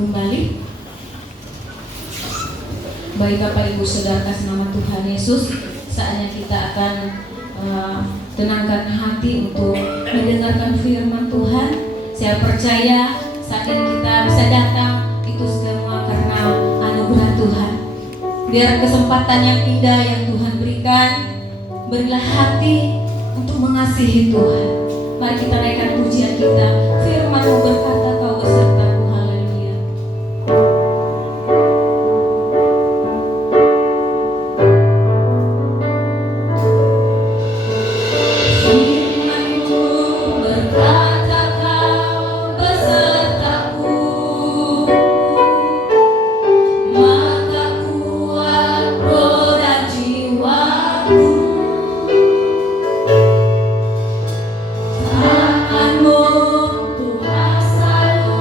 kembali. Baik Bapak Ibu Saudara kasih nama Tuhan Yesus, saatnya kita akan tenangkan hati untuk mendengarkan firman Tuhan. Saya percaya saat ini kita bisa datang itu semua karena anugerah Tuhan. Biar kesempatan yang indah yang Tuhan berikan, berilah hati untuk mengasihi Tuhan. Mari kita naikkan pujian kita. Firman-Mu berkata, Kau besertaku. Haleluya. Firman-Mu berkata, Kau besertaku, maka kuat roh dan jiwaku. Tangan-Mu Tuhan selalu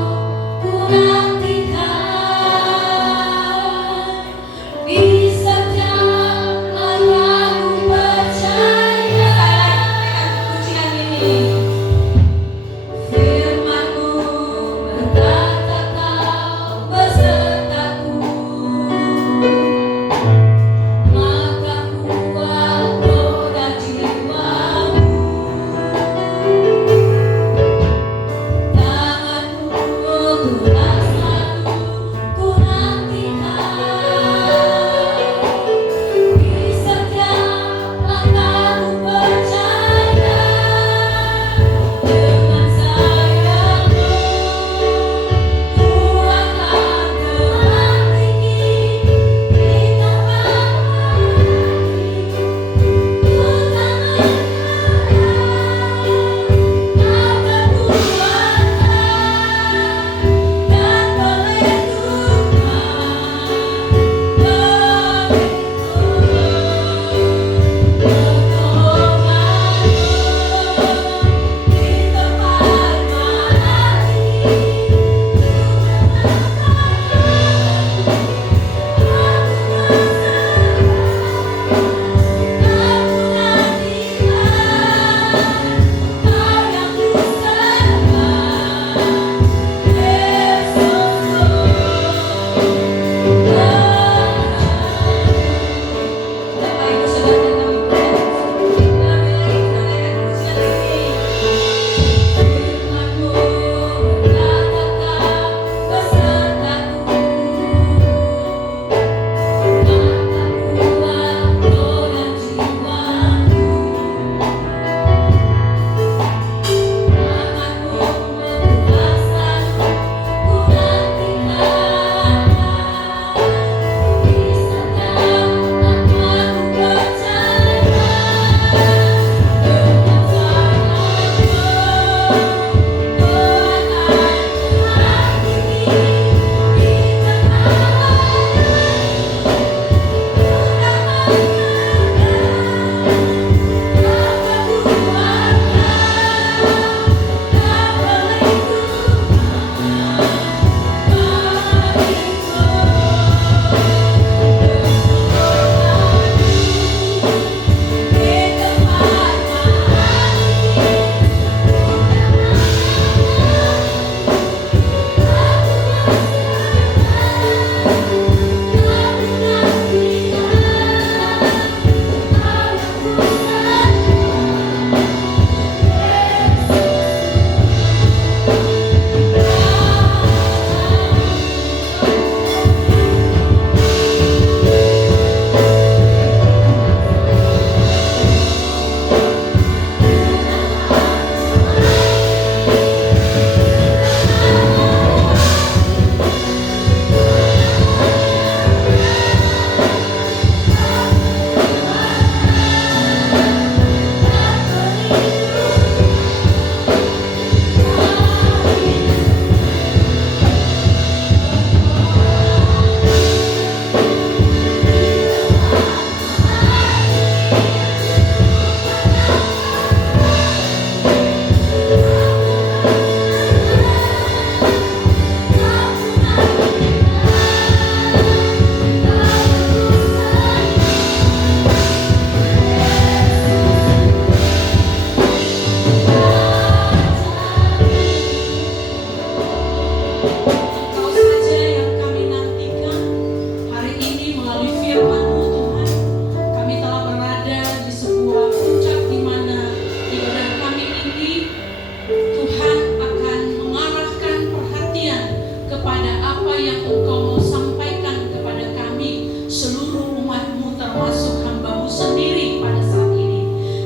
kepada apa yang Engkau mau sampaikan kepada kami, seluruh umat-Mu termasuk hamba-Mu sendiri pada saat ini.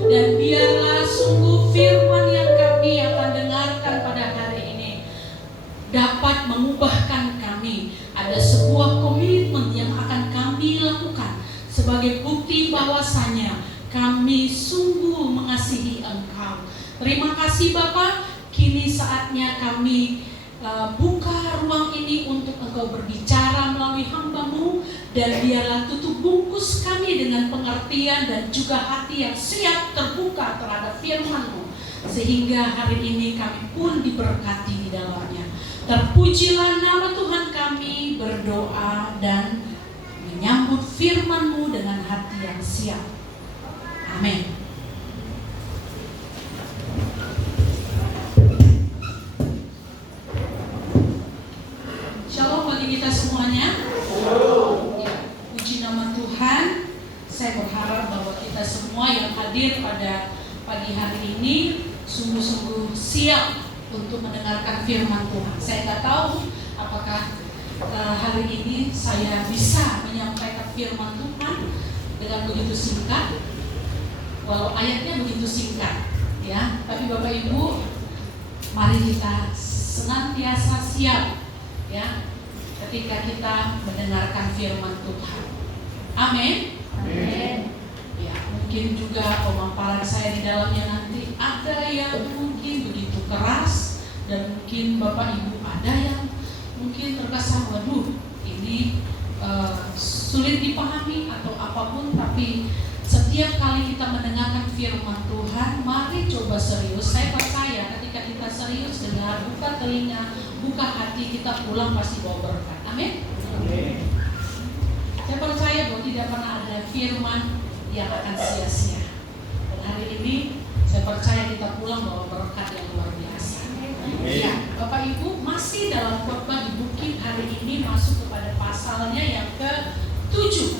Dan biarlah sungguh firman yang kami akan dengarkan pada hari ini dapat mengubahkan kami. Ada sebuah komitmen yang akan kami lakukan sebagai bukti bahwasanya kami sungguh mengasihi Engkau. Terima kasih Bapa. Kini saatnya kami buka ruang ini untuk Engkau berbicara melalui hamba-Mu, dan biarlah tutup bungkus kami dengan pengertian dan juga hati yang siap terbuka terhadap firman-Mu, sehingga hari ini kami pun diberkati di dalamnya. Terpujilah nama Tuhan kami, berdoa dan menyambut firman-Mu dengan hati yang siap. Amin. Shalom bagi kita semuanya. Ya, puji nama Tuhan. Saya berharap bahwa kita semua yang hadir pada pagi hari ini sungguh-sungguh siap untuk mendengarkan firman Tuhan. Saya tidak tahu apakah hari ini saya bisa menyampaikan firman Tuhan dengan begitu singkat, walau ayatnya begitu singkat, ya. Tapi Bapak Ibu, mari kita senantiasa siap, ya, ketika kita mendengarkan firman Tuhan. Amin. Amin. Ya, mungkin juga pemaparan saya di dalamnya nanti ada yang mungkin begitu keras, dan mungkin Bapak Ibu ada yang mungkin terkesan, waduh, ini sulit dipahami atau apapun. Tapi setiap kali kita mendengarkan firman Tuhan, mari coba serius. Saya percaya ketika kita serius dengar, buka telinga, buka hati, kita pulang pasti bawa berkat. Amin. Amin. Saya percaya bahwa tidak pernah ada firman yang akan sia-sia. Dan hari ini saya percaya kita pulang bawa berkat yang luar biasa. Ya, Bapak Ibu, masih dalam khotbah di Bukit hari ini, masuk kepada pasalnya yang ke-7.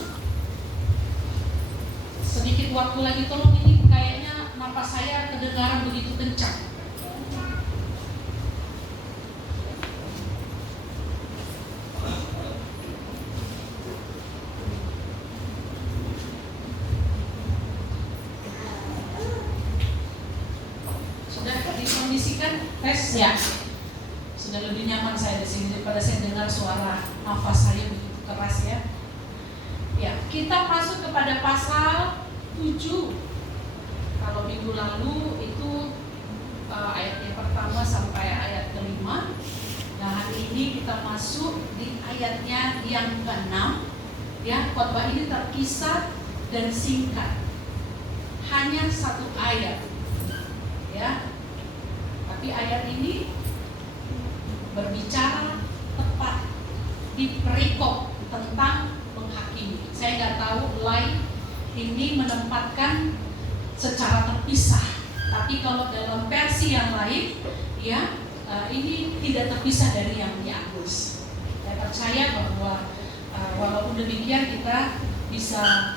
Sedikit waktu lagi, tolong, ini kayaknya napas saya kedengaran begitu kencang. Tes ya, sudah lebih nyaman saya di sini daripada saya dengar suara nafas saya begitu keras, ya. Ya, kita masuk kepada pasal 7. Kalau minggu lalu itu ayat yang pertama sampai ayat ke-5. Nah, hari ini kita masuk di ayatnya yang ke-6. Ya, khotbah ini terpisah dan singkat, hanya satu ayat, ya. Tapi ayat ini berbicara tepat di perikop tentang menghakimi. Saya nggak tahu lain ini menempatkan secara terpisah, tapi kalau dalam versi yang lain, ya, ini tidak terpisah dari yang di Agus. Saya percaya bahwa walaupun demikian kita bisa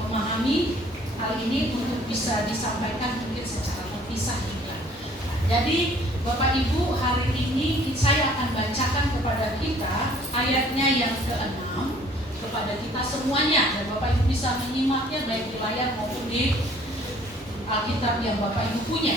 memahami hal ini untuk bisa disampaikan mungkin secara terpisah juga. Jadi Bapak Ibu, hari ini saya akan bacakan kepada kita ayatnya yang ke-6 kepada kita semuanya, dan Bapak Ibu bisa menyimaknya baik di layar maupun di Alkitab yang Bapak Ibu punya.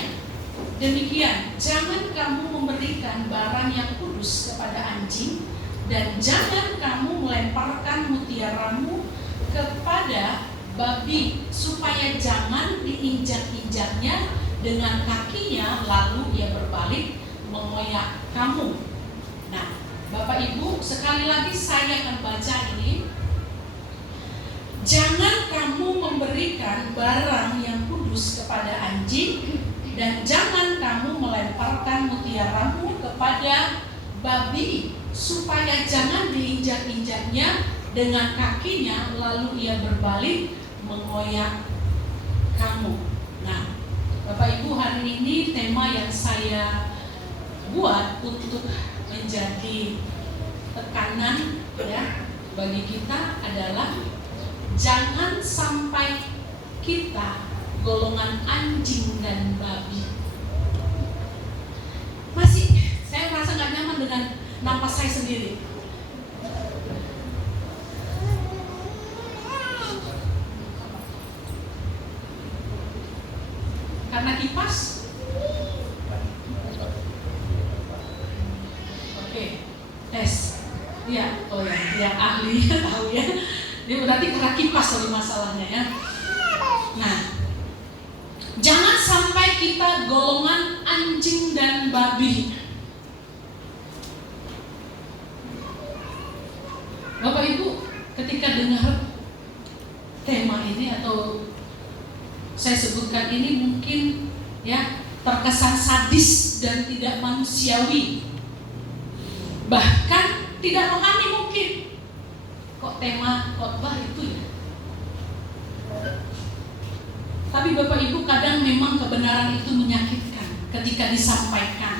Demikian, jangan kamu memberikan barang yang kudus kepada anjing, dan jangan kamu melemparkan mutiaramu kepada babi, supaya jangan diinjak-injaknya dengan kakinya, lalu ia berbalik mengoyak kamu. Nah, Bapak Ibu, sekali lagi saya akan baca ini. Jangan kamu memberikan barang yang kudus kepada anjing, dan jangan kamu melemparkan mutiaramu kepada babi, supaya jangan diinjak-injaknya dengan kakinya, lalu ia berbalik mengoyak kamu. Nah, Bapak Ibu, hari ini tema yang saya buat untuk menjadi tekanan, ya, bagi kita adalah jangan sampai kita golongan anjing dan babi. Masih saya merasa nggak napas saya sendiri. Karena kipas. Oke, tes. Ya, oh ya, yang ahli tahu ya. Ini berarti karena kipas tadi masalahnya ya. Nah, jangan sampai kita golongan anjing dan babi. Bapak Ibu, ketika dengar tema ini atau saya sebutkan ini mungkin ya terkesan sadis dan tidak manusiawi, bahkan tidak rohani mungkin. Kok tema khotbah itu ya? Tapi Bapak Ibu, kadang memang kebenaran itu menyakitkan ketika disampaikan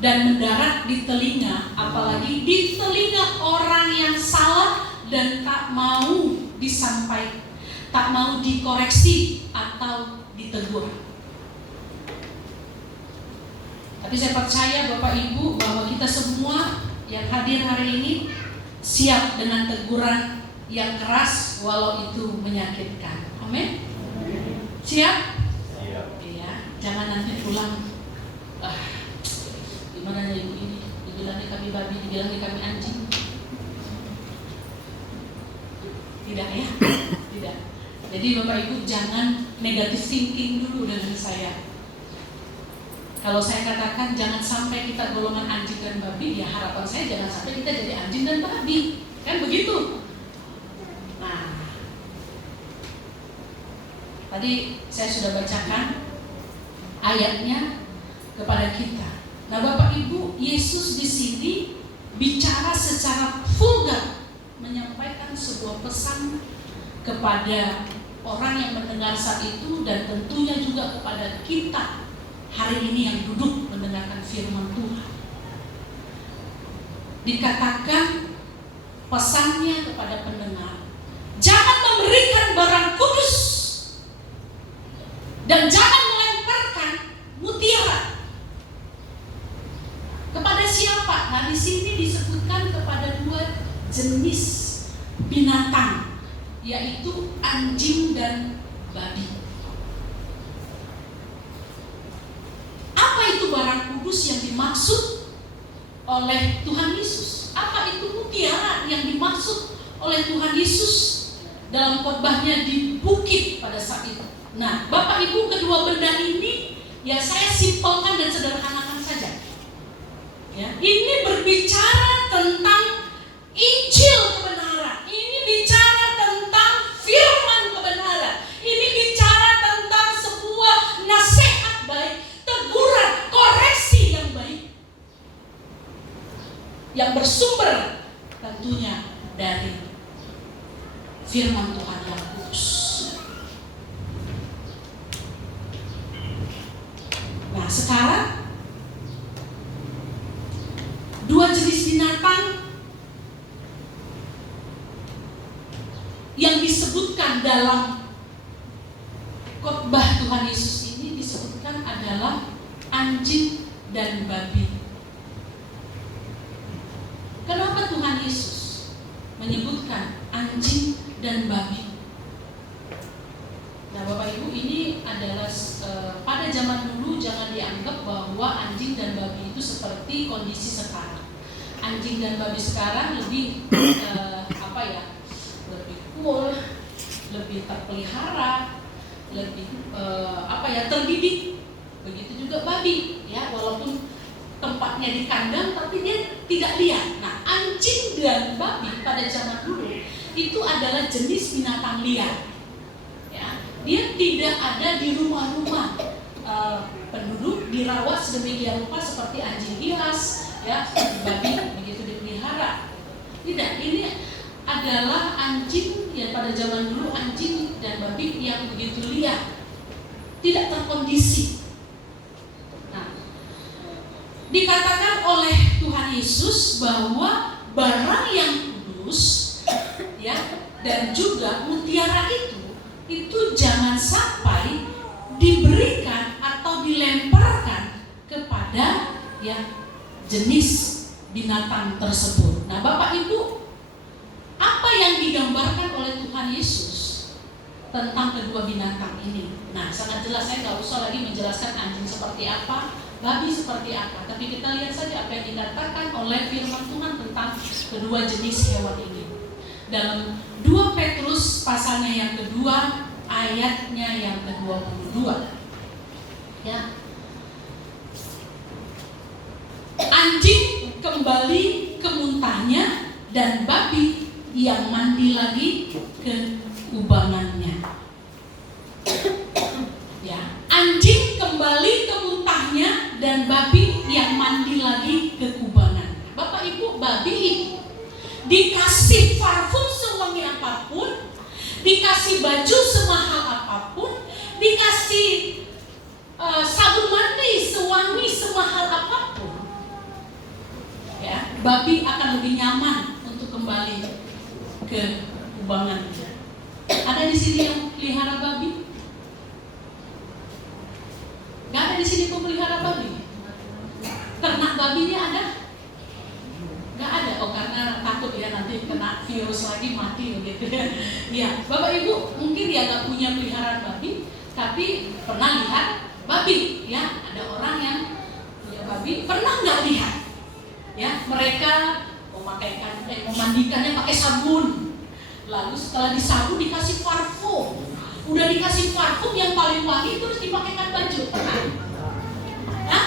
dan mendarat di telinga, apalagi di telinga orang yang salah dan tak mau disampaikan, tak mau dikoreksi atau ditegur. Tapi saya percaya Bapak Ibu bahwa kita semua yang hadir hari ini siap dengan teguran yang keras walau itu menyakitkan. Amin. Siap? Siap. Iya, jangan nanti pulang. Gimana ya ibu ini? Dibilangnya kami babi, dibilangnya kami anjing. Tidak ya? Tidak. Jadi Bapak Ibu jangan negatif thinking dulu dengan saya. Kalau saya katakan jangan sampai kita golongan anjing dan babi, ya harapan saya jangan sampai kita jadi anjing dan babi. Kan begitu? Nah, tadi saya sudah bacakan ayatnya kepada kita. Nah, Bapak Ibu, Yesus di sini bicara secara vulgar, menyampaikan sebuah pesan kepada orang yang mendengar saat itu dan tentunya juga kepada kita hari ini yang duduk mendengarkan firman Tuhan. Dikatakan pesannya kepada pendengar, jangan memberikan barang kudus dan jangan melemparkan mutiara. Kepada siapa? Nah, di sini disebutkan kepada dua jenis binatang, yaitu anjing dan babi. Apa itu barang kudus yang dimaksud oleh Tuhan Yesus? Apa itu mutiara yang dimaksud oleh Tuhan Yesus dalam khotbahnya di bukit pada saat itu? Nah, Bapak Ibu, kedua benda ini ya saya simpelkan dan sederhanakan saja. Ya, ini berbicara tentang Injil kebenaran. Ini bicara tentang firman kebenaran. Ini bicara tentang sebuah nasihat baik, teguran, koreksi yang baik, yang bersumber tentunya dari firman Tuhan yang kudus. Nah, sekarang dua jenis binatang yang disebutkan dalam khotbah Tuhan Yesus ini disebutkan adalah anjing dan babi. Kenapa Tuhan Yesus menyebutkan anjing dan babi? Nah, Bapak Ibu, ini adalah pada zaman dulu jangan dianggap bahwa anjing dan babi itu seperti kondisi sekarang. Anjing dan babi sekarang lebih lebih cool, lebih terpelihara, lebih terdidik. Begitu juga babi, ya, walaupun tempatnya di kandang tapi dia tidak liar. Nah, anjing dan babi pada zaman dulu itu adalah jenis binatang liar. Ya, dia tidak ada di rumah-rumah penduduk dirawat sedemikian rupa seperti anjing hias, ya, babi begitu dipelihara. Tidak, ini adalah anjing yang pada zaman dulu anjing dan babi yang begitu liar, tidak terkondisi. Nah, dikatakan oleh Tuhan Yesus bahwa barang yang kudus, ya, dan juga mutiara itu jangan sampai diberikan atau dilemparkan kepada ya jenis binatang tersebut. Nah, Bapak Ibu, apa yang digambarkan oleh Tuhan Yesus tentang kedua binatang ini? Nah, sangat jelas, saya nggak usah lagi menjelaskan anjing seperti apa, babi seperti apa. Tapi kita lihat saja apa yang dikatakan oleh firman Tuhan tentang kedua jenis hewan ini. Dalam 2 Petrus pasalnya yang kedua, ayatnya yang ke-22. Ya. Anjing kembali ke muntahnya dan babi yang mandi lagi ke kubangannya. Ya, anjing kembali ke muntahnya dan babi yang mandi lagi ke kubangan. Bapak Ibu, babi itu dikasih parfum sewangi apapun, dikasih baju semahal apapun, dikasih sabun mandi sewangi semahal apapun, ya, babi akan lebih nyaman untuk kembali ke kubangannya. Ada di sini yang pelihara babi? Gak ada di sini pemelihara babi. Ternak babi ini ada? Gak ada. Oh, karena takut ya nanti kena virus lagi mati begitu ya. Ya, Bapak Ibu mungkin ya gak punya peliharaan babi, tapi pernah lihat babi. Ya, ada orang yang punya babi, pernah nggak lihat? Ya, mereka memandikannya pakai sabun. Lalu setelah disabun dikasih parfum. Udah dikasih parfum yang paling wangi terus dipakaikan baju. Pernah? Hah?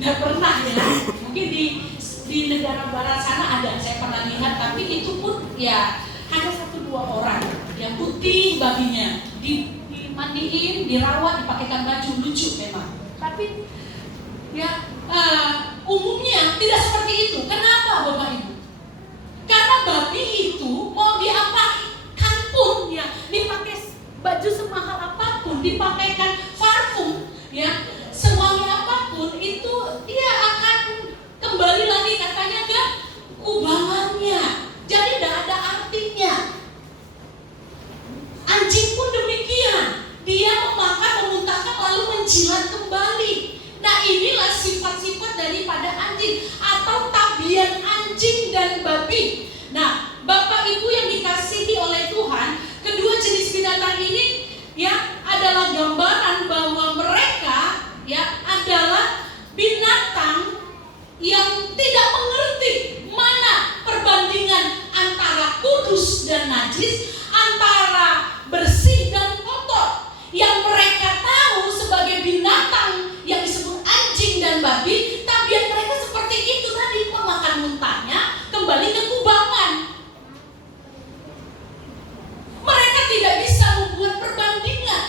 Nggak pernah ya. Mungkin di negara barat sana ada, saya pernah lihat, tapi itu pun ya hanya 1-2 orang. Yang putih babinya dimandiin, dirawat, dipakaikan baju, lucu memang. Tapi ya umumnya tidak seperti itu. Kenapa Bapak Ibu? Karena babi itu mau diapakan pun ya, dipakai baju semahal apapun, dipakaikan parfum ya, sewangi apapun, itu dia akan kembali lagi katanya ke kubangannya. Jadi tidak ada artinya. Anjing pun demikian, dia memakan, memuntahkan lalu menjilat kembali. Nah, inilah sifat-sifat daripada anjing atau tabiat anjing dan babi. Nah, Bapak Ibu yang dikasihi oleh Tuhan, kedua jenis binatang ini ya adalah gambaran bahwa mereka ya adalah binatang yang tidak mengerti mana perbandingan antara kudus dan najis, antara bersih dan kotor. Yang mereka tahu sebagai binatang yang disebut anjing dan babi, tabiat mereka seperti itu tadi, memakan muntahnya kembali ke kubangan. Mereka tidak bisa membuat perbandingan.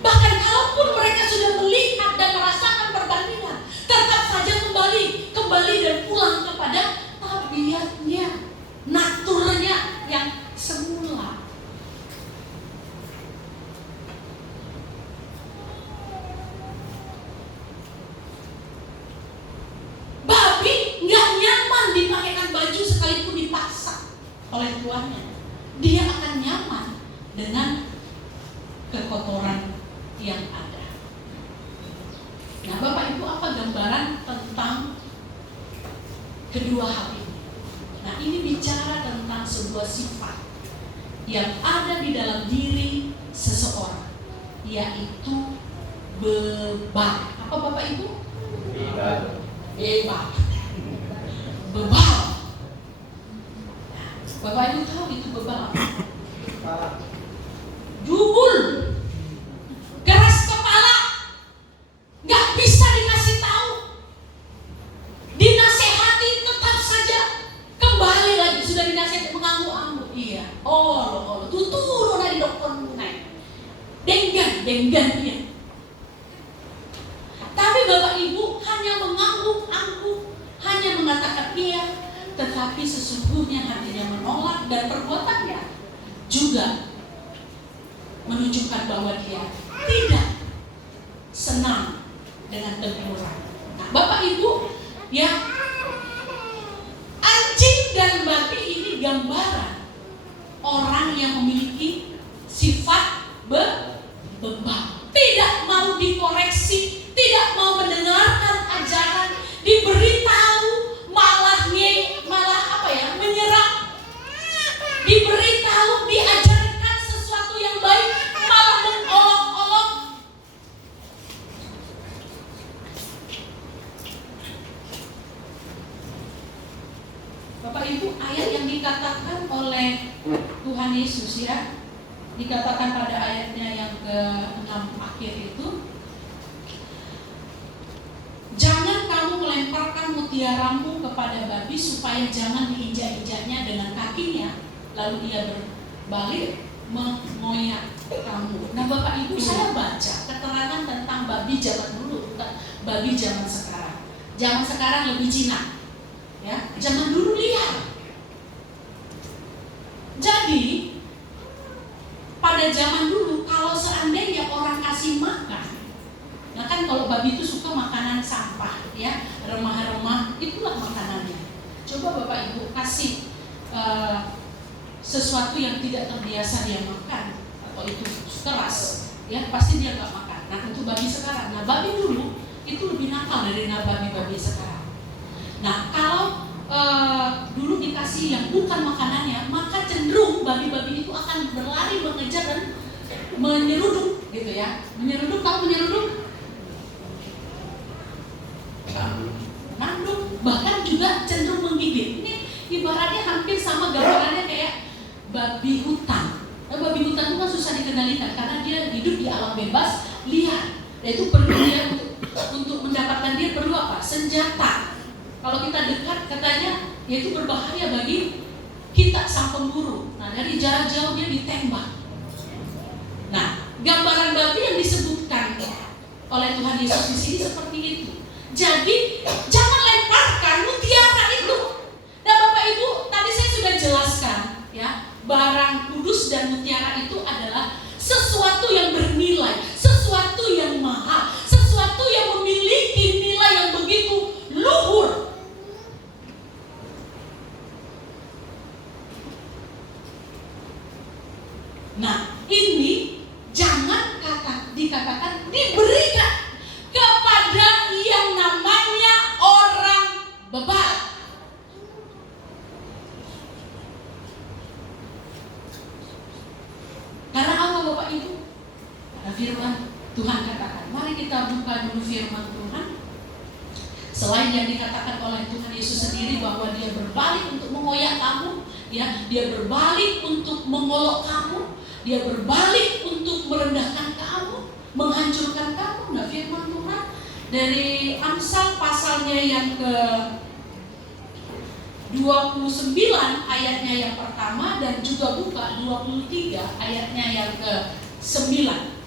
Bahkan kalaupun mereka sudah melihat dan merasakan perbandingan, tetap saja kembali dan pulang kepada tabiatnya, naturnya yang semula. Babi nggak nyaman dipakaikan baju sekalipun dipaksa oleh tuannya. Dia akan nyaman dengan kekotoran yang ada. Nah, Bapak Ibu, apa gambaran tentang kedua hal ini? Nah, ini bicara tentang sebuah sifat yang ada di dalam diri seseorang, yaitu bebal. Apa Bapak Ibu? Bebal. Bebal. Nah, Bapak Ibu tahu itu bebal apa? Jubul, keras kepala, nggak bisa dikasih tahu, dinasehati tetap saja kembali lagi, sudah dinasehati mengangguk-angguk. Iya, oh, tuturo na di dokter naik, denggan dia. Tapi Bapak Ibu hanya mengangguk-angguk, hanya mengatakan iya, tetapi sesungguhnya hatinya menolak dan perbuatannya juga menunjukkan bahwa dia tidak senang dengan teguran. Nah, Bapak Ibu, ya, anjing dan babi ini gambaran orang yang memiliki sifat bebal, tidak mau dikoreksi, tidak mau mendengarkan ajaran, diberitahu Bapak Ibu, ayat yang dikatakan oleh Tuhan Yesus ya, dikatakan pada ayatnya yang ke-6 akhir itu, jangan kamu melemparkan mutiaramu kepada babi supaya jangan diinjak-injaknya dengan kakinya, lalu dia berbalik mengoyak kamu. Nah Bapak Ibu, saya baca keterangan tentang babi zaman dulu, bukan babi zaman sekarang. Zaman sekarang lebih jinak, ya. Zaman dulu liar. Jadi pada zaman dulu kalau seandainya orang kasih makan, nah kan kalau babi itu suka makanan sampah, ya, remah-remah, itulah makanannya. Coba Bapak Ibu kasih sesuatu yang tidak terbiasa dia makan, atau itu keras, ya pasti dia nggak makan. Nah untuk babi sekarang, nah babi dulu itu lebih nakal dari babi-babi sekarang. Nah kalau dulu dikasih yang bukan makanannya, maka cenderung babi-babi itu akan berlari mengejar dan menyeruduk, gitu ya. Menyeruduk, tahu menyeruduk? Nanduk, bahkan juga cenderung menggigit. Ini ibaratnya hampir sama gambarannya kayak babi hutan. Nah, babi hutan itu kan susah dikendalikan karena dia hidup di alam bebas, liar. Dan itu perlu dia untuk mendapatkan dia perlu apa? Senjata. Kalau kita dekat katanya, ya itu berbahaya bagi kita sang pemburu. Nah dari jarak jauh dia ditembak. Nah gambaran babi yang disebutkan oleh Tuhan Yesus di sini seperti itu. Jadi jangan lemparkan mutiara itu. Nah Bapak Ibu, tadi saya sudah jelaskan ya, barang kudus dan mutiara itu adalah sesuatu yang bernilai, sesuatu yang mahal, sesuatu yang memiliki nilai yang begitu luhur. Nah ini jangan dikatakan diberikan kepada yang namanya orang bebal. Karena apa Bapak Ibu? Ada firman Tuhan katakan. Mari kita buka dulu firman Tuhan. Selain yang dikatakan oleh Tuhan Yesus sendiri bahwa dia berbalik untuk mengoyak kamu, ya, dia berbalik untuk mengolok kamu, dia berbalik untuk merendahkan kamu, menghancurkan kamu. Nah firman Tuhan dari Amsal pasalnya yang ke 29 ayatnya yang pertama dan juga buka 23 ayatnya yang ke 9.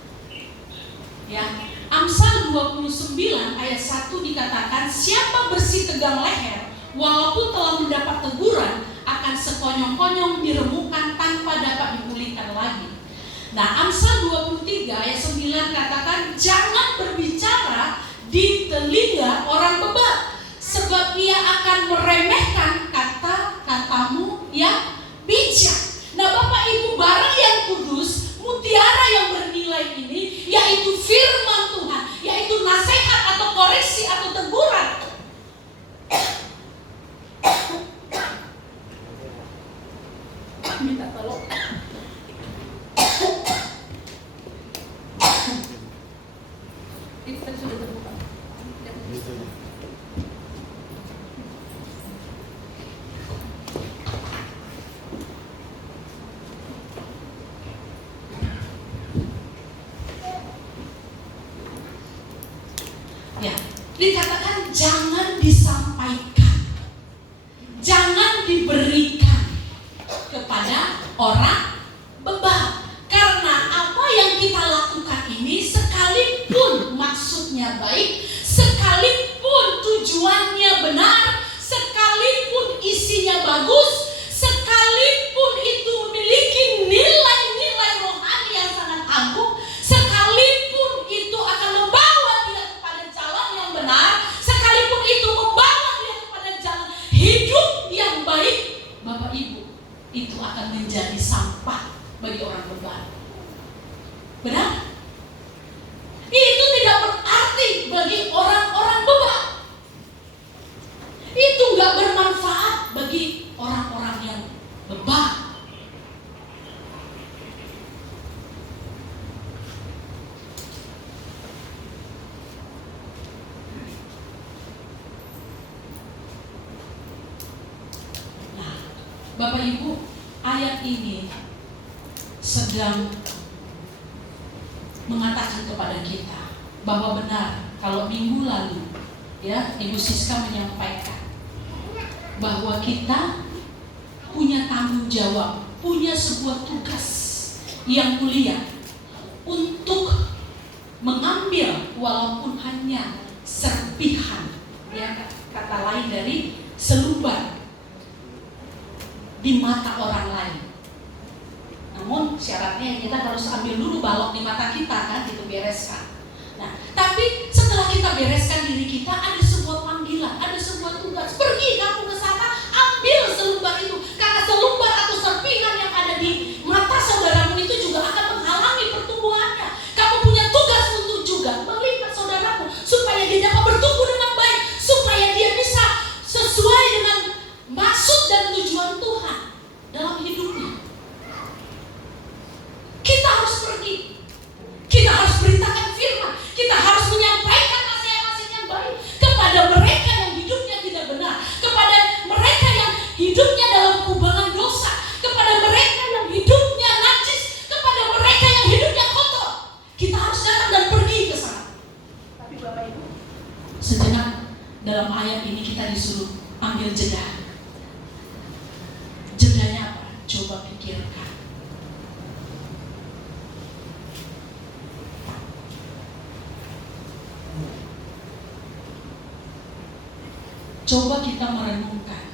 Ya, Amsal 29 ayat 1 dikatakan, siapa bersih tegang leher walaupun telah mendapat teguran akan sekonyong-konyong diremukkan tanpa dapat dipulihkan lagi. Nah, Amsal 23 ayat 9 katakan, jangan berbicara di telinga orang bebal, sebab ia akan meremehkan kata-katamu yang bijak. Nah Bapak Ibu, barang yang kudus, mutiara yang bernilai ini, yaitu firman Tuhan, yaitu nasihat atau koreksi atau teguran. Minta tolong. Ini kan sudah terbuka. Ya, dikatakan jangan disampaikan, jangan diberikan kepada orang bebal. Karena apa yang kita lakukan ini sekalipun maksudnya baik, sekalipun tujuannya benar, sekalipun isinya bagus, sekalipun itu memiliki nilai-nilai rohani yang sangat agung, sekalipun itu akan membawa dia kepada jalan yang benar, sekalipun itu membawa dia kepada jalan hidup yang baik, Bapak Ibu, itu akan menjadi sampah bagi orang bebal. Benar? Itu tidak berarti bagi orang-orang bebal. Itu nggak bermanfaat bagi orang-orang yang bebal. Bapak Ibu, ayat ini sedang mengatakan kepada kita bahwa benar kalau minggu lalu ya Ibu Siska menyampaikan bahwa kita punya tanggung jawab, punya sebuah tugas yang mulia untuk mengambil walaupun hanya serpihan, ya kata lain dari selumbar di mata orang lain. Namun syaratnya kita harus ambil dulu balok di mata kita kan, itu bereskan. Nah, tapi setelah kita bereskan diri kita, ada sebuah panggilan, ada sebuah tugas. Pergi kamu ke sana, ambil selumbar itu. Karena selumbar atau serpihan yang ada di mata saudaramu itu juga akan menghalangi pertumbuhannya. Kamu punya tugas untuk juga melihat saudaramu supaya dia dapat bertumbuh dengan baik, supaya dia bisa sesuai dengan maksud dan tujuan Tuhan dalam hidupnya. Kita harus pergi. Kita harus beritakan firman. Kita harus menyampaikan nasihat-nasihat yang baik kepada mereka yang hidupnya tidak benar, kepada mereka yang hidupnya dalam kubangan dosa, kepada mereka yang hidupnya najis, kepada mereka yang hidupnya kotor. Kita harus datang dan pergi ke sana. Tapi Bapak Ibu, sejenak dalam ayat ini kita disuruh ambil jeda. Jedanya apa? Coba pikirkan. Coba kita merenungkan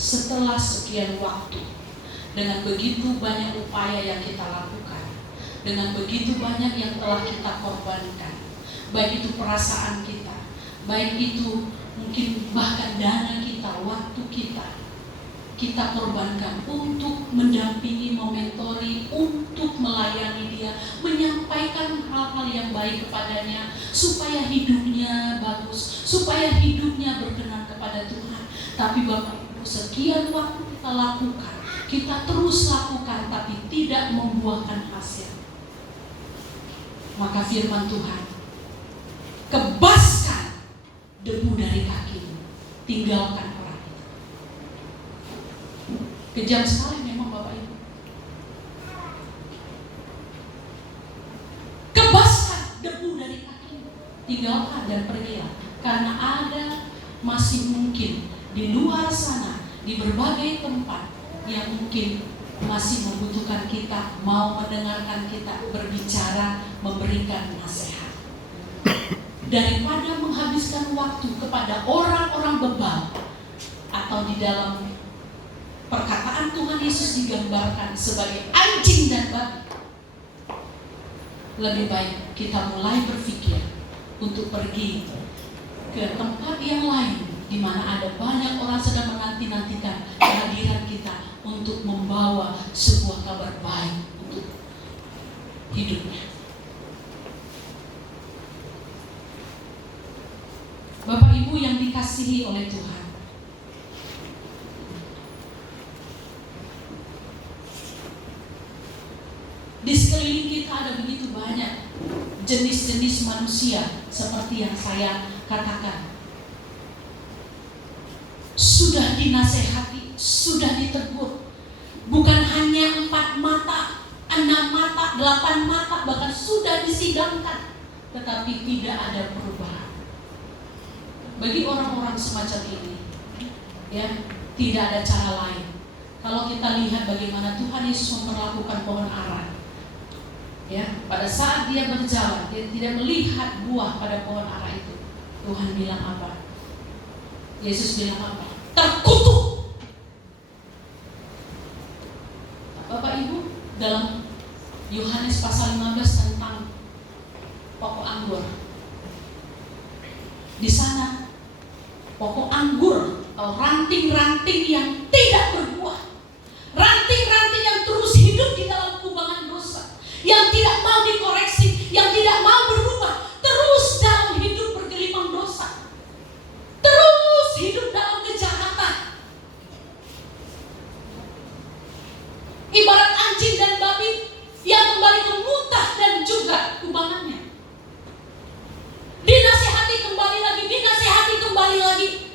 setelah sekian waktu, dengan begitu banyak upaya yang kita lakukan, dengan begitu banyak yang telah kita korbankan, baik itu perasaan kita, baik itu mungkin bahkan dana kita, waktu kita korbankan untuk mendampingi, mementori, untuk melayani dia, menyampaikan hal-hal yang baik kepadanya, supaya hidupnya bagus, supaya hidupnya berkenan kepada Tuhan. Tapi Bapak Ibu, sekian waktu kita lakukan, kita terus lakukan, tapi tidak membuahkan hasil. Maka firman Tuhan, kebaskan debu dari kakimu, tinggalkan. Kejam sekali memang Bapak Ibu. Kebaskan debu dari kakimu, tinggalkan dan pergilah. Karena ada masih mungkin di luar sana, di berbagai tempat yang mungkin masih membutuhkan kita, mau mendengarkan kita berbicara, memberikan nasihat. Daripada menghabiskan waktu kepada orang-orang bebal, atau di dalam perkataan Tuhan Yesus digambarkan sebagai anjing dan babi, lebih baik kita mulai berpikir untuk pergi ke tempat yang lain, di mana ada banyak orang sedang menanti-nantikan kehadiran kita untuk membawa sebuah kabar baik untuk hidupnya. Bapak Ibu yang dikasihi oleh Tuhan, di sekeliling kita ada begitu banyak jenis-jenis manusia seperti yang saya katakan. Sudah dinasehati, sudah ditegur. Bukan hanya 4 mata, 6 mata, 8 mata, bahkan sudah disidangkan, tetapi tidak ada perubahan. Bagi orang-orang semacam ini, ya, tidak ada cara lain. Kalau kita lihat bagaimana Tuhan Yesus memperlakukan pohon ara, ya, pada saat dia berjalan, dia tidak melihat buah pada pohon ara itu. Tuhan bilang apa? Yesus bilang apa? Terkutuk. Bapak Ibu, dalam Yohanes pasal 15 tentang pokok anggur, di sana pokok anggur atau ranting-ranting yang tidak berbuah, ranting-ranting yang terus hidup di dalam kubangan dosa, yang tidak mau dikoreksi, yang tidak mau berubah, terus dalam hidup bergelimang dosa, terus hidup dalam kejahatan. Ibarat anjing dan babi yang kembali ke muntah dan juga kubangannya. Dinasehati kembali lagi,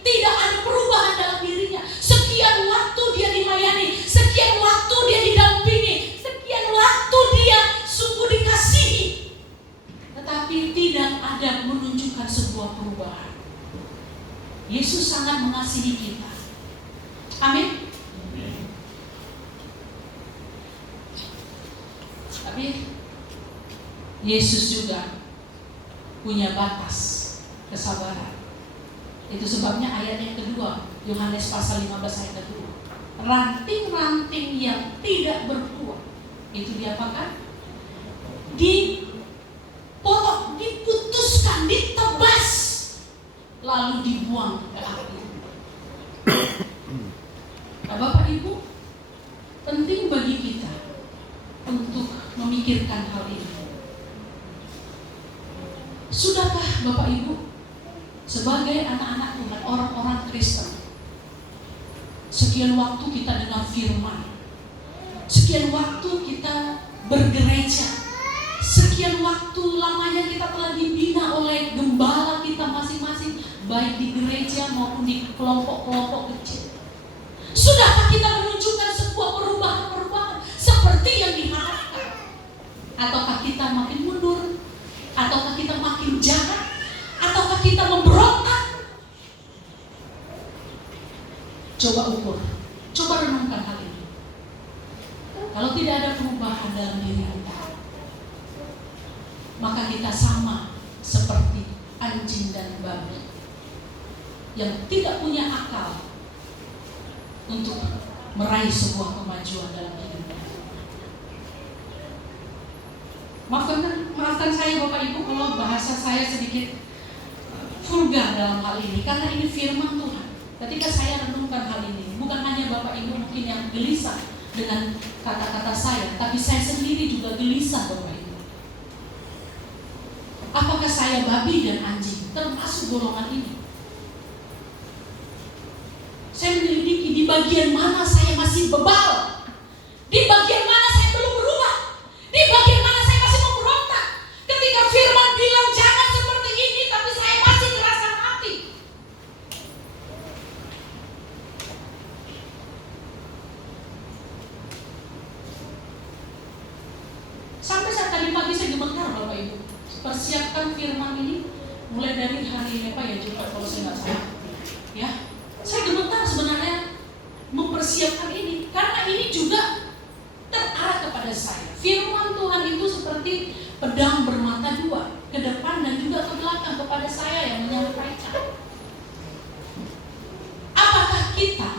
tidak ada perubahan dalam dirinya. Sekian waktu mengasihi kita. Amin. Tapi Yesus juga punya batas kesabaran. Itu sebabnya ayat yang kedua, Yohanes pasal 15 ayat kedua. Ranting-ranting yang tidak berbuah itu diapakan? Dipotong, diputuskan, ditebas, lalu dibuang ke api. Nah, Bapak Ibu, penting bagi kita untuk memikirkan hal ini. Sudahkah Bapak Ibu sebagai anak-anak Tuhan, orang-orang Kristen, sekian waktu kita dengar firman, sekian waktu kita bergereja, sekian waktu lamanya kita telah dibina oleh gembala kita masing-masing, baik di gereja maupun di kelompok-kelompok kecil. Sudahkah kita menunjukkan sebuah perubahan-perubahan seperti yang diharapkan? Ataukah kita makin mundur? Ataukah kita makin jahat? Ataukah kita memberontak? Coba ukur, coba renungkan hal ini. Kalau tidak ada perubahan dalam diri kita, maka kita sama seperti anjing dan babi yang tidak punya akal untuk meraih sebuah kemajuan dalam hidupnya. Maafkan saya Bapak Ibu kalau bahasa saya sedikit vulgar dalam hal ini, karena ini firman Tuhan. Ketika saya renungkan hal ini, bukan hanya Bapak Ibu mungkin yang gelisah dengan kata-kata saya, tapi saya sendiri juga gelisah Bapak Ibu. Apakah saya babi dan anjing termasuk golongan ini? Saya menyelidiki di bagian mana saya masih bebal, di bagian mana saya belum berubah, di bagian mana saya masih memberontak. Ketika firman bilang jangan seperti ini, tapi saya masih keraskan hati. Sampai saat tadi pagi saya gemetar Bapak Ibu, persiapkan firman ini mulai dari hari apa ya, Jumat kalau saya nggak salah, ya. Saya gemetar sebenarnya mempersiapkan ini, karena ini juga terarah kepada saya. Firman Tuhan itu seperti pedang bermata dua, ke depan dan juga ke belakang kepada saya yang menyampaikan. Apakah kita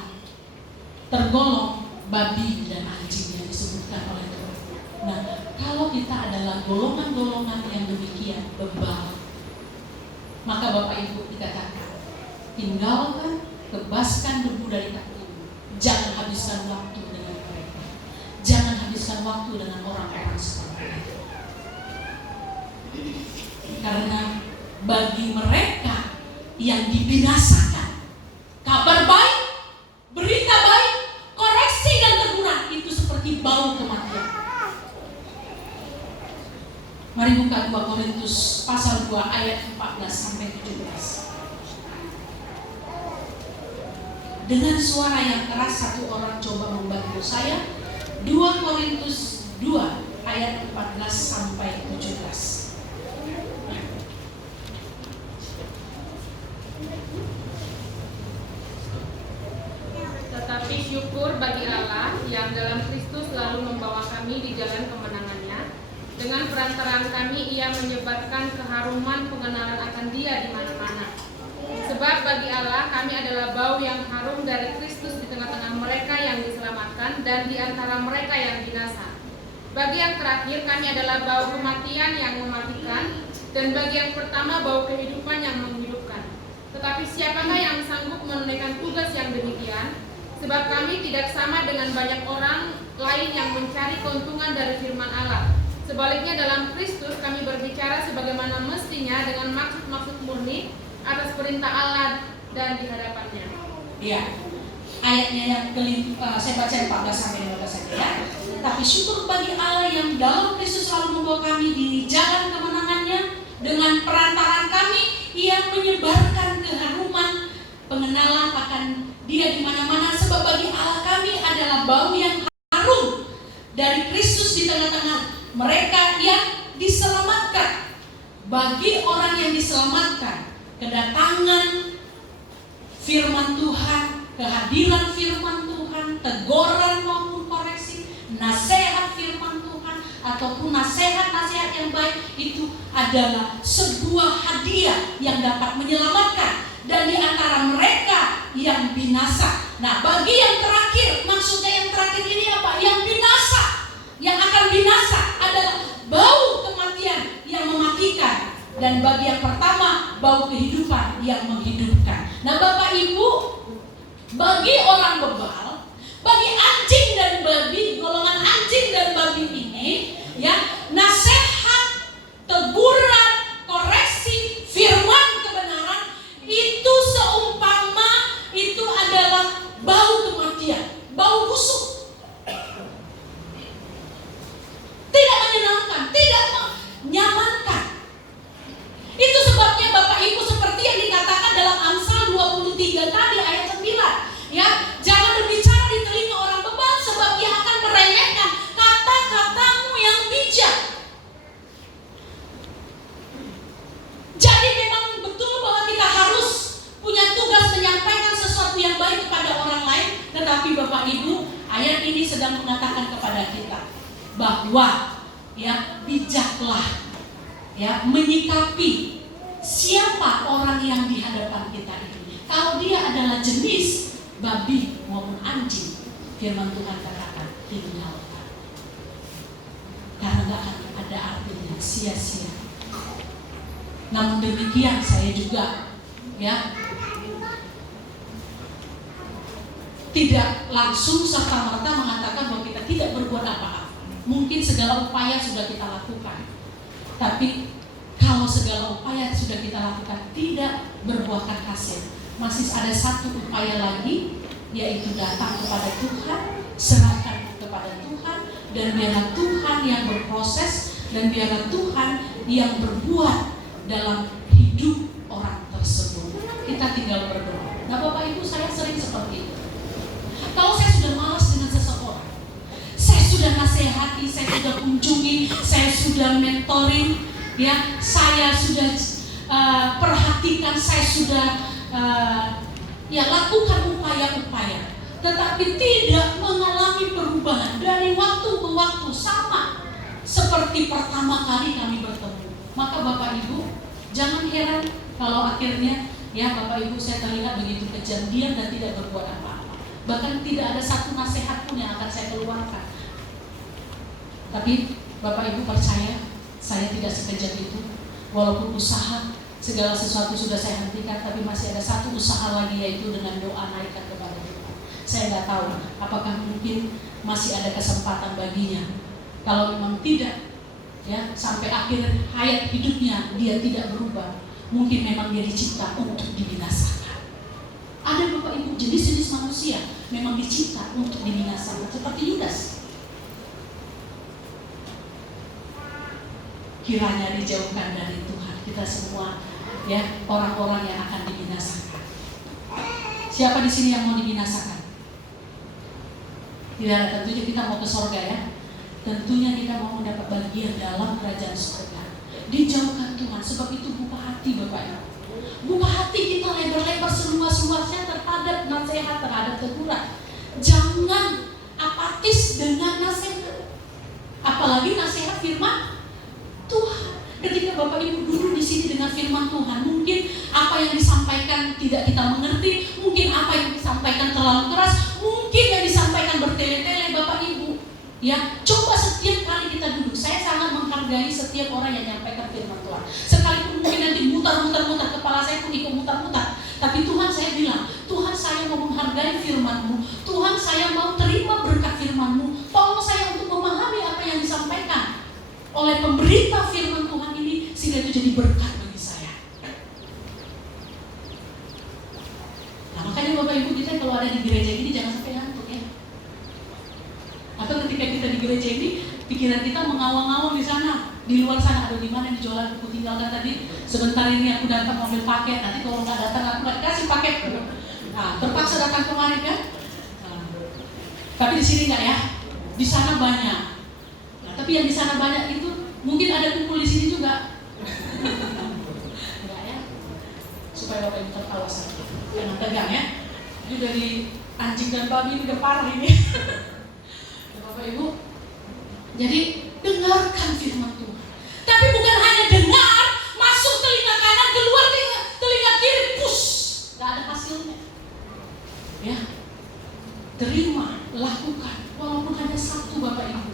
tergolong babi dan anjing yang disebutkan oleh Tuhan? Nah, kalau kita adalah golongan-golongan yang demikian bebal, maka Bapak Ibu dikatakan, tinggalkan, tebaskan debu dari kakimu. Jangan habiskan waktu dengan mereka. Jangan habiskan waktu dengan orang-orang seperti itu. Karena bagi mereka yang dibinasakan, kabar baik, berita baik, koreksi dan teguran itu seperti bau kematian. Mari buka 2 Korintus pasal 2 ayat 14 sampai 17. Dengan suara yang keras satu orang coba membantu saya. 2 Korintus 2 ayat 14 sampai 17. Tetapi syukur bagi Allah yang dalam Kristus selalu membawa kami di jalan kemenangannya. Dengan perantaraan kami ia menyebarkan keharuman pengenalan akan Dia di mana-mana. Sebab bagi Allah kami adalah bau yang harum dari Kristus di tengah-tengah mereka yang diselamatkan dan di antara mereka yang binasa. Bagi yang terakhir kami adalah bau kematian yang mematikan, dan bagi yang pertama bau kehidupan yang menghidupkan. Tetapi siapakah yang sanggup menunaikan tugas yang demikian? Sebab kami tidak sama dengan banyak orang lain yang mencari keuntungan dari firman Allah. Sebaliknya dalam Kristus kami berbicara sebagaimana mestinya dengan maksud-maksud murni atas perintah Allah dan di hadapannya. Ya, ayatnya yang saya baca 14 sampai 15 saja ya. Tapi syukur bagi Allah yang dalam Kristus selalu membawa kami di jalan kemenangannya. Dengan perantaraan kami ia menyebarkan keharuman pengenalan akan Dia di mana-mana. Sebab bagi Allah kami adalah bau yang harum dari Kristus di tengah-tengah mereka yang diselamatkan. Bagi orang yang diselamatkan, kedatangan firman Tuhan, kehadiran firman Tuhan, teguran maupun koreksi, nasihat firman Tuhan, ataupun nasihat-nasihat yang baik, itu adalah sebuah hadiah yang dapat menyelamatkan. Dan di antara mereka yang binasa. Nah, bagi yang terakhir, maksudnya yang terakhir ini apa? Yang binasa. Yang akan binasa adalah bau kematian yang mematikan. Dan bagi yang pertama, bau kehidupan yang menghidupkan. Nah, Bapak Ibu, bagi orang bebal, bagi anjing dan babi, golongan anjing dan babi ini, ya, nasihat, teguran, koreksi, firman kebenaran itu seumpama itu adalah bau kematian, bau busuk, tidak menyenangkan, tidak menyamankan. Itu sebabnya Bapak Ibu, seperti yang dikatakan dalam Amsal 23 tadi ayat 9, ya, jangan berbicara di telinga orang bebal sebab dia akan meremehkan kata-katamu yang bijak. Jadi memang betul bahwa kita harus punya tugas menyampaikan sesuatu yang baik kepada orang lain, tetapi Bapak Ibu, ayat ini sedang mengatakan kepada kita bahwa, ya, bijaklah, ya, menyikapi siapa orang yang di hadapan kita ini. Kalau dia adalah jenis babi maupun anjing, firman Tuhan katakan tinggalkan, karena gak akan ada artinya, sia-sia. Namun demikian saya juga, ya, tidak langsung serta-merta mengatakan bahwa kita tidak berbuat apa-apa. Mungkin segala upaya sudah kita lakukan, tapi kalau segala upaya sudah kita lakukan tidak berbuahkan hasil, masih ada satu upaya lagi, yaitu datang kepada Tuhan, serahkan kepada Tuhan, dan biarlah Tuhan yang berproses, dan biarlah Tuhan yang berbuat dalam hidup orang tersebut. Kita tinggal berdoa. Nah, Bapak Ibu, saya sering seperti itu. Kalau saya sudah malas dengan seseorang, saya sudah nasihati, saya sudah kunjungi, saya sudah mentoring, ya, saya sudah perhatikan, saya sudah ya, lakukan upaya-upaya, tetapi tidak mengalami perubahan dari waktu ke waktu, sama seperti pertama kali kami bertemu. Maka Bapak Ibu, jangan heran kalau akhirnya, ya, Bapak Ibu, saya terlihat begitu kejam, diam dan tidak berbuat apa-apa. Bahkan tidak ada satu nasihat pun yang akan saya keluarkan. Tapi Bapak Ibu percaya, saya tidak sekejam itu. Walaupun usaha segala sesuatu sudah saya hentikan, tapi masih ada satu usaha lagi, yaitu dengan doa naikkan kepada Tuhan. Saya nggak tahu apakah mungkin masih ada kesempatan baginya. Kalau memang tidak, ya, sampai akhir hayat hidupnya dia tidak berubah, mungkin memang dia dicipta untuk dibinasakan. Ada Bapak Ibu jenis-jenis manusia memang dicipta untuk dibinasakan, seperti Yudas. Kiranya dijauhkan dari Tuhan kita semua, ya, orang-orang yang akan dibinasakan. Siapa di sini yang mau dibinasakan? Tidak, tentunya kita mau ke surga, ya. Tentunya kita mau mendapat bagian dalam kerajaan surga. Dijauhkan Tuhan, sebab itu buka hati Bapak Ibu. Buka hati kita lebar-lebar seluas-luasnya terhadap nasihat, terhadap teguran. Jangan apatis dengan nasihat, apalagi nasihat firman Tuhan. Ketika Bapak Ibu duduk di sini dengan firman Tuhan, mungkin apa yang disampaikan tidak kita mengerti, mungkin apa yang disampaikan terlalu keras, mungkin yang disampaikan bertele-tele. Bapak Ibu, ya, coba setiap kali kita duduk, saya sangat menghargai setiap orang yang menyampaikan firman Tuhan. Sekalipun mungkin nanti mutar-mutar, kepala saya pun ikut mutar-mutar, tapi Tuhan, saya bilang, Tuhan, saya mau menghargai firman-Mu, Tuhan, saya mau terima berkat firman-Mu, tolong saya untuk memahami apa yang disampaikan oleh pemberita firman Tuhan ini, sehingga itu jadi berkat bagi saya. Nah, makanya Bapak Ibu, kita kalau ada di gereja ini jangan sampai ngantuk, ya. Atau ketika kita di gereja ini, pikiran kita mengawang-awang di sana, di luar sana, aduh, di mana nih jualan buku tinggalkan tadi, sebentar ini aku datang ambil paket, nanti kalau nggak datang aku nggak kasih paket. Nah, terpaksa datang kemarin, kan? Nah, tapi di sini nggak, ya, di sana banyak. Nah, tapi yang di sana banyak itu mungkin ada kumpul di sini juga. Enggak, ya. Supaya supaya Bapak Ibu tertawa saja. Jangan tegang ya. Ini dari anjing dan babi ini udah parah ini. Bapak Ibu, jadi dengarkan firman Tuhan. Tapi bukan hanya dengar, masuk telinga kanan, keluar telinga kiri, push. Gak ada hasilnya. Ya, terima, lakukan. Walaupun hanya satu Bapak Ibu,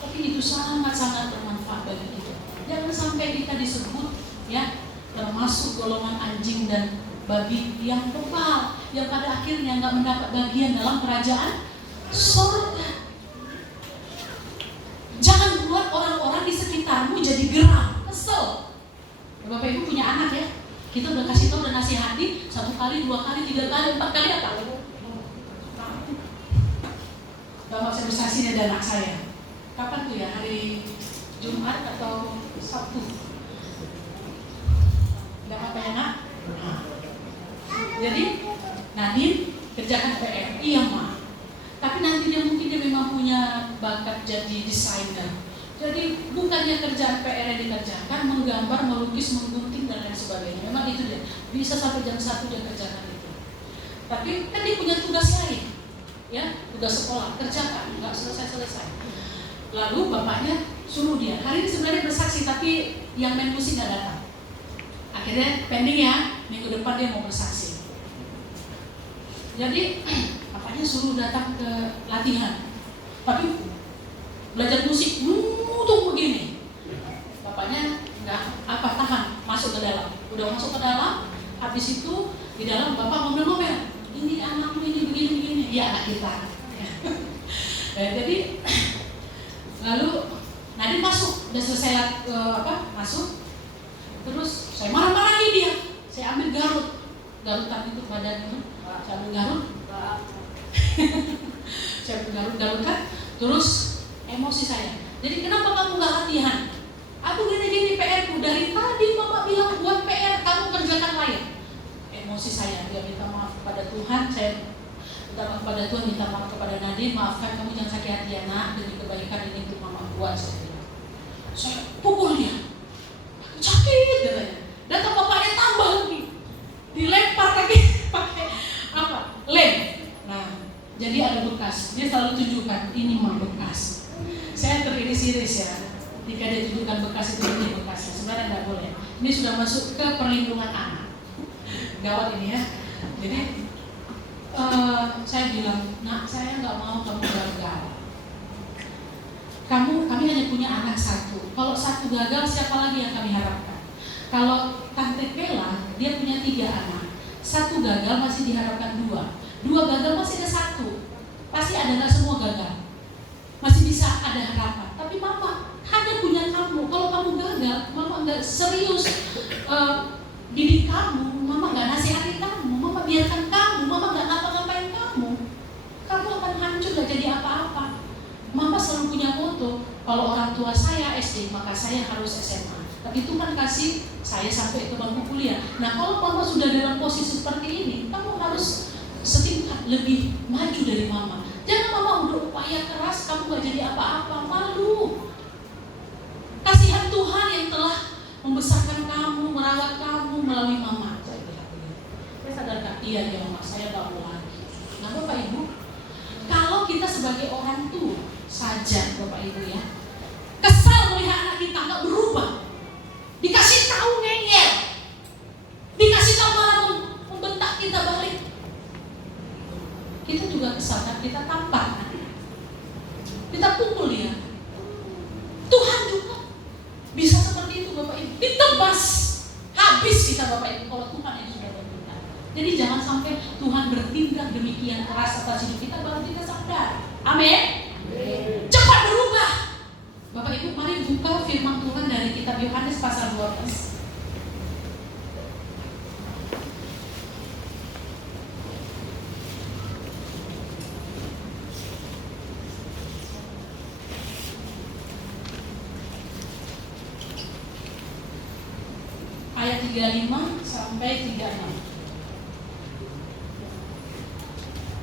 tapi itu sangat-sangat bermanfaat bagi kita. Jangan sampai kita disebut ya termasuk golongan anjing dan babi yang kebal, yang pada akhirnya nggak mendapat bagian dalam kerajaan surga. Jangan buat orang-orang di sekitarmu jadi geram, kesel. Bapak Ibu punya anak ya, kita udah kasih tahu, udah nasihati 1 kali, 2 kali, 3 kali, 4 kali apa? Bapak saya bersaksi ada anak saya. Kapan tuh ya? Hari Jumat atau Sabtu? Gak apa ya nak? Nah. Jadi Nadine kerjakan PR, iya mah. Tapi nanti dia memang punya bakat jadi desainer. Jadi bukannya kerjaan PR yang dikerjakan, menggambar, melukis, menggunting dan lain sebagainya. Memang itu dia. Bisa sampai jam 1 dia kerjakan itu. Tapi kan dia punya tugas lain, ya, tugas sekolah, kerjakan, nggak selesai. Lalu bapaknya suruh dia. Hari ini sebenarnya bersaksi, tapi yang main musik nggak datang. Akhirnya pending ya, minggu depan dia mau bersaksi. Jadi bapaknya suruh datang ke latihan, tapi belajar musik tuh begini. Bapaknya nggak tahan, masuk ke dalam. Udah masuk ke dalam, habis itu di dalam bapak ngomel-ngomel, ini anakmu ini begini. Ya anak kita. Jadi lalu Nadine masuk, udah selesai masuk. Terus saya marah-marahi dia. Saya ambil garutan itu badannya. Saya ambil garut. Saya ambil garutkan. Terus emosi saya. Jadi kenapa kamu nggak latihan? Aku gini PR ku dari tadi mama bilang buat PR, kamu kerjakan lain. Emosi saya, dia minta maaf kepada Tuhan. Saya minta maaf kepada Tuhan, minta maaf kepada Nadine. Maafkan kamu, jangan sakit hati ya nak, demi kebaikan ini untuk mama buat saya pukul dia. Sakit katanya. Datang bapaknya tambah lagi, dilempar lagi pakai lem. Nah, jadi ada bekas. Dia selalu tunjukkan ini mah bekas. Saya teriris-iris ya. Ketika dia tunjukkan bekas itu ini bekasnya. Sebenarnya nggak boleh. Ini sudah masuk ke perlindungan anak. Gawat ini ya. Jadi saya bilang, nak saya nggak mau kamu gagal. Kami hanya punya anak 1. Kalau 1 gagal, siapa lagi yang kami harapkan? Kalau Tante Pela, dia punya 3 anak. 1 gagal masih diharapkan 2 gagal masih ada 1. Pasti ada, nggak semua gagal. Masih bisa ada harapan. Tapi mama hanya punya kamu. Kalau kamu gagal, mama nggak serius didik kamu. Mama nggak nasihati kamu. Mama biarkan kamu. Mama nggak ngapa-ngapain kamu. Kamu akan hancur, nggak jadi apa-apa. Mama selalu punya moto, kalau orang tua saya SD, maka saya harus SMA. Tapi Tuhan kasih saya sampai ke bangku kuliah. Nah, kalau mama sudah dalam posisi seperti ini, kamu harus setingkat lebih maju dari mama. Jangan mama udah upaya keras, kamu gak jadi apa-apa, malu. Kasihan Tuhan yang telah membesarkan kamu, merawat kamu melalui mama. Saya sadar gak? Iya ya mama, saya gak mau lagi. Nah Bapak Ibu, kalau kita sebagai orang tua saja Bapak Ibu ya, kesal melihat anak kita gak berubah, dikasih tahu ngeyel, dikasih tahu malah membentak kita balik, kita juga kesal kan, kita tampar, kita pukul dia. Tuhan juga bisa seperti itu Bapak Ibu, ditebas habis kita Bapak Ibu kalau Tuhan yang sudah bertindak. Jadi jangan sampai Tuhan bertindak demikian keras atas hidup kita baru kita sadar. Amin. Cepat berubah. Bapak Ibu mari buka firman Tuhan dari kitab Yohanes pasal 12. Ayat 35 sampai 36.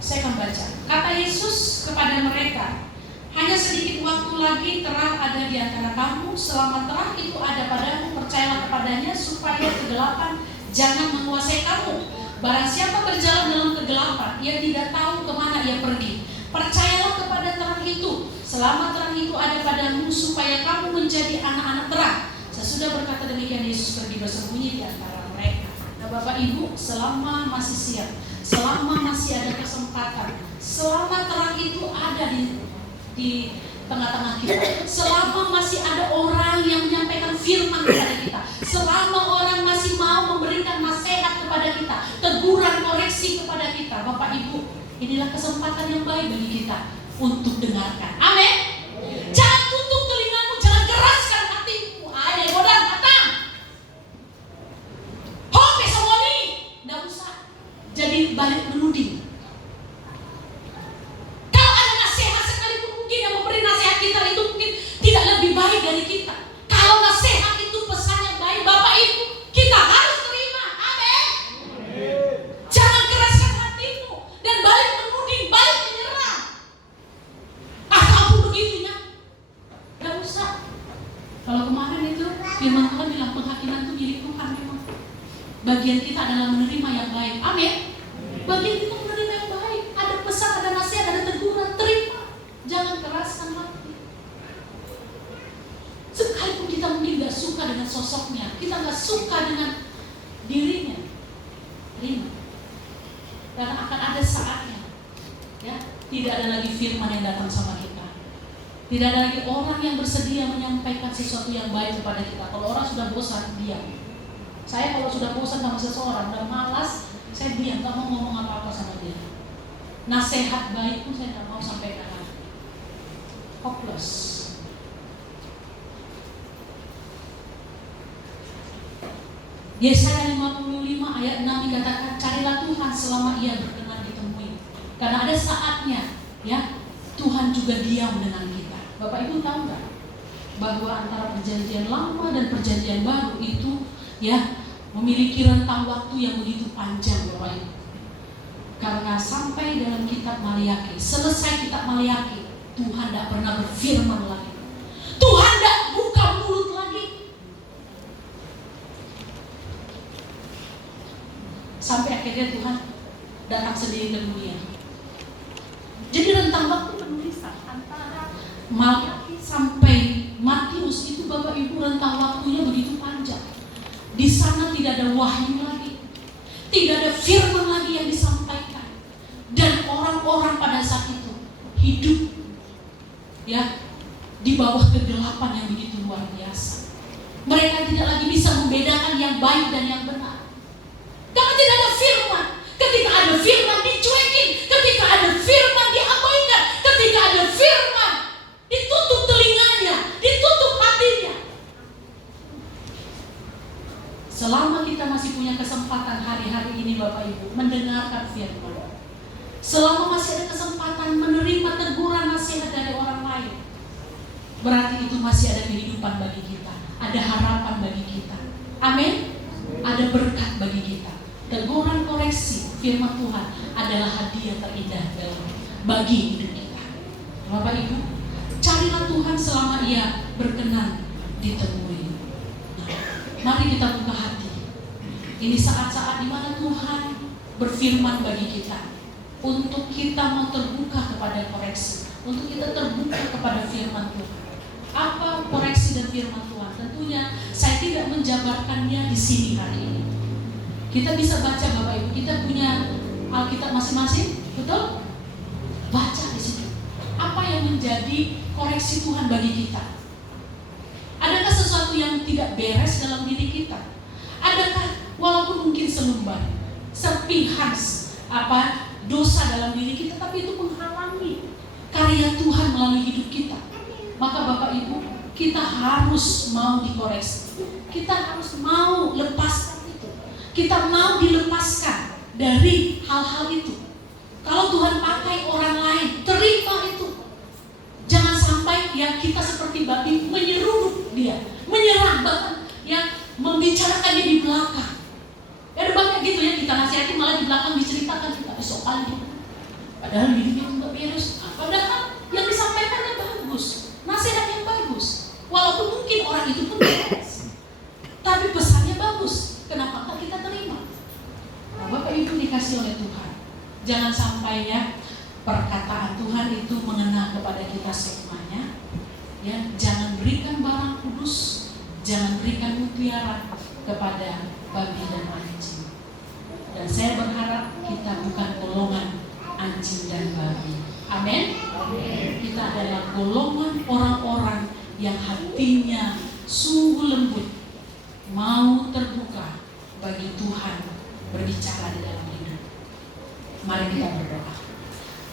Saya akan baca. Kata Yesus kepada mereka, hanya sedikit waktu lagi terang ada di antara kamu. Selama terang itu ada padamu, percayalah kepadanya supaya kegelapan jangan menguasai kamu. Barang siapa berjalan dalam kegelapan, ia tidak tahu kemana ia pergi. Percayalah kepada terang itu, selama terang itu ada padamu, supaya kamu menjadi anak-anak terang. Sesudah berkata demikian, Yesus pergi bersembunyi di antara mereka. Nah Bapak Ibu, selama masih siap, selama masih ada kesempatan, selama terang itu ada di tengah-tengah kita, selama masih ada orang yang menyampaikan firman kepada kita, selama orang masih mau memberikan nasihat kepada kita, teguran, koreksi kepada kita, Bapak Ibu, inilah kesempatan yang baik bagi kita untuk dengarkan. Amin. Jangan tutup telingamu, jangan keraskan hatimu. Ada godang datang. Hope somoni, enggak usah jadi balik menuding. Kalau ada nasihat sekalipun mungkin yang memberi nasihat kita itu mungkin tidak lebih baik dari kita. Kalau nasihat itu pesannya baik, Bapak Ibu, kita harus terima. Amin. Jangan keraskan hatimu dan balik menuding, balik menyerang. Apapun begitunya, gak usah. Kalau kemarin itu firman Tuhan bilang penghakiman itu milik Tuhan memang. Bagian kita adalah menerima yang baik. Amin. Bagian kita menerima yang baik. Ada pesan, ada nasihat, ada teguran, terima. Jangan keraskan hati. Sekalipun kita mungkin gak suka dengan sosoknya, kita gak suka dengan dirinya, terima. Karena akan ada saatnya, ya, tidak ada lagi firman yang datang sama kita. Tidak ada lagi orang yang bersedia menyampaikan sesuatu yang baik kepada kita. Kalau orang sudah bosan, diam. Saya kalau sudah bosan sama seseorang, udah malas, saya diam, gak mau ngomong apa-apa sama dia. Nasihat baik pun saya gak mau sampaikan. Hopeless. Yesaya 55 ayat 6 dikatakan, carilah Tuhan selama ia berkenan ditemui. Karena ada saatnya, ya, Tuhan juga diam dengan kita. Bapak Ibu tahu nggak bahwa antara perjanjian lama dan perjanjian baru itu, ya, memiliki rentang waktu yang begitu panjang, Bapak Ibu. Karena sampai dalam kitab Maliaki, selesai kitab Maliaki, Tuhan tidak pernah berfirman lagi. Tuhan tidak buka mulut lagi. Sampai akhirnya Tuhan datang sendiri ke dunia. Jadi rentang waktu penulisan antara Maliaki sampai Matius itu, Bapak Ibu, rentang waktunya begitu panjang. Di sana tidak ada wahyu lagi, tidak ada firman lagi yang disampaikan, dan orang-orang pada saat itu hidup, ya, di bawah kegelapan yang begitu luar biasa. Mereka tidak lagi bisa membedakan yang baik dan yang benar. Karena tidak ada firman. Ketika ada firman dicuekin, ketika ada firman diabaikan, ketika ada firman ditutup telinganya, ditutup hatinya. Selama kita masih punya kesempatan hari-hari ini, Bapak Ibu, mendengarkan firman, selama masih ada kesempatan menerima teguran nasihat dari orang lain, berarti itu masih ada kehidupan bagi kita, ada harapan bagi kita. Amin. Ada berkat bagi kita. Teguran, koreksi, firman Tuhan adalah hadiah terindah bagi hidup kita. Bapak Ibu, carilah Tuhan selama ia berkenan ditemui. Nah, mari kita buka hati. Ini saat-saat di mana Tuhan berfirman bagi kita, untuk kita mau terbuka kepada koreksi, untuk kita terbuka kepada firman Tuhan. Apa koreksi dan firman Tuhan? Tentunya saya tidak menjabarkannya di sini hari ini. Kita bisa baca, Bapak Ibu, kita punya Alkitab masing-masing, betul? Baca di situ. Apa yang menjadi koreksi Tuhan bagi kita? Adakah sesuatu yang tidak beres dalam diri kita? Adakah walaupun mungkin selembar, serpihan dosa dalam diri kita, tapi itu menghalangi karya Tuhan melalui hidup kita? Maka Bapak Ibu, kita harus mau dikoreksi. Kita harus mau lepaskan itu. Kita mau dilepaskan dari hal-hal itu. Kalau Tuhan pakai orang lain, terima itu. Jangan sampai yang kita seperti babi menyeruduk dia, menyerang, bahkan yang membicarakannya di belakang. Ada banyak gitu ya, kita nasihati malah di belakang diceritakan kita besok kali. Padahal hidupnya tidak beres. Padahal yang disampaikannya bagus, nasihat yang bagus. Walaupun mungkin orang itu pun beres, tapi pesannya bagus. Kenapa kita terima? Jangan sampai ya perkataan Tuhan itu mengena kepada kita semuanya. Ya, jangan berikan barang kudus, jangan berikan mutiara kepada babi dan anjing. Dan saya berharap kita bukan golongan anjing dan babi. Amin. Kita adalah golongan orang-orang yang hatinya sungguh lembut, mau terbuka bagi Tuhan berbicara di dalam hidup. Mari kita berdoa.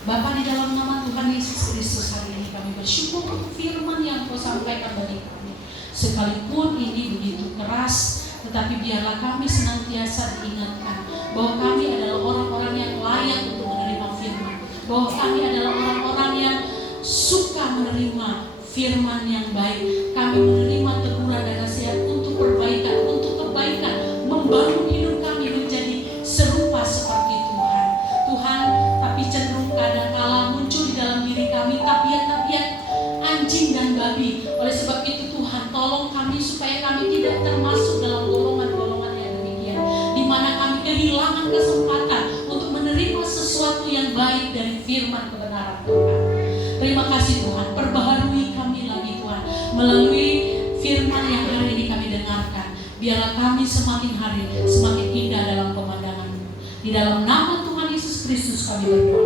Bapa, di dalam nama Tuhan Yesus Kristus, hari ini kami bersyukur untuk firman yang Kau sampaikan bagi kami. Sekalipun ini begitu keras, tetapi biarlah kami senantiasa diingatkan bahwa kami adalah orang-orang yang layak untuk menerima firman, bahwa kami adalah orang-orang yang suka menerima firman yang baik. Kami menerima teguran dan nasihat untuk perbaikan, untuk kebaikan, membangun hidup kami menjadi serupa seperti Tuhan. Tuhan, tapi cenderung kadang-kala muncul di dalam diri kami tabiat-tabiat anjing dan babi. Oleh sebab itu Tuhan, tolong kami supaya kami tidak termasuk dalam golongan-golongan yang demikian, di mana kami kehilangan kesempatan untuk menerima sesuatu yang baik dari firman kebenaran Tuhan. Terima kasih Tuhan, perbaharui kami lagi Tuhan melalui firman yang hari ini kami dengarkan. Biarlah kami semakin hari semakin indah dalam pemandangan-Mu. Di dalam nama Tuhan Yesus Kristus kami berdoa.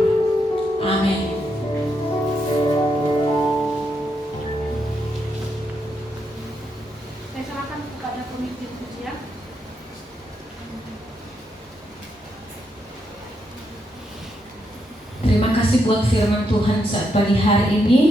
Amin. Saya serahkan kepada pemimpin pujian. Terima kasih buat firman Tuhan saat pagi hari ini.